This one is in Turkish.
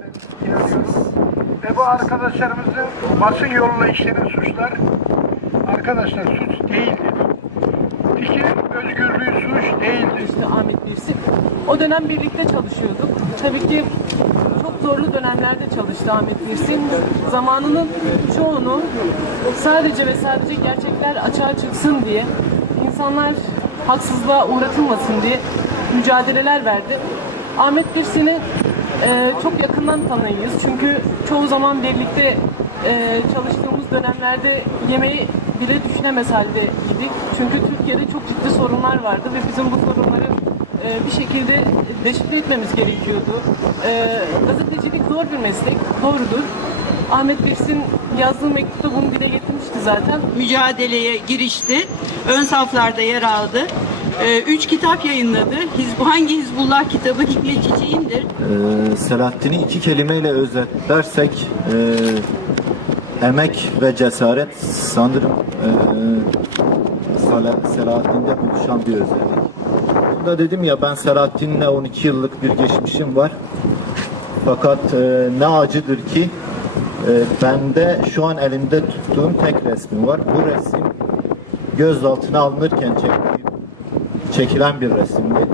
ben inanıyorum. Ve bu arkadaşlarımızın basın yoluyla işlenen suçlar arkadaşlar suç değildir. Fikir özgürlüğü suç değildir. işte Ahmet Birsin. O dönem birlikte çalışıyorduk. Tabii ki çok zorlu dönemlerde çalıştı Ahmet Birsin. Zamanının çoğunu sadece ve sadece gerçekler açığa çıksın diye, insanlar haksızlığa uğratılmasın diye mücadeleler verdi. Ahmet Birsin'i e, çok yakından tanıyız. Çünkü çoğu zaman birlikte e, çalıştığımız dönemlerde yemeği bile düşünemez halde idik. Çünkü Türkiye'de çok ciddi sorunlar vardı ve bizim bu sorunları e, bir şekilde deşifre etmemiz gerekiyordu. E, gazetecilik zor bir meslek, doğrudur. Ahmet Birsin yazdığı mektupta bunu dile getirmişti zaten. mücadeleye girişti. Ön saflarda yer aldı. Ee, Üç kitap yayınladı. Hizb hangi Hizbullah kitabı Hikmet Çiçeğin'dir. Ee, Selahattin'i iki kelimeyle özetlersek e, emek ve cesaret sanırım e, Selahattin'de buluşan bir özellik. Burada dedim ya ben Selahattin'le 12 yıllık bir geçmişim var. Fakat e, ne acıdır ki e, bende şu an elimde tuttuğum tek resmi var. Bu resim gözaltına alınırken çektiğim, çekilen bir resimdi.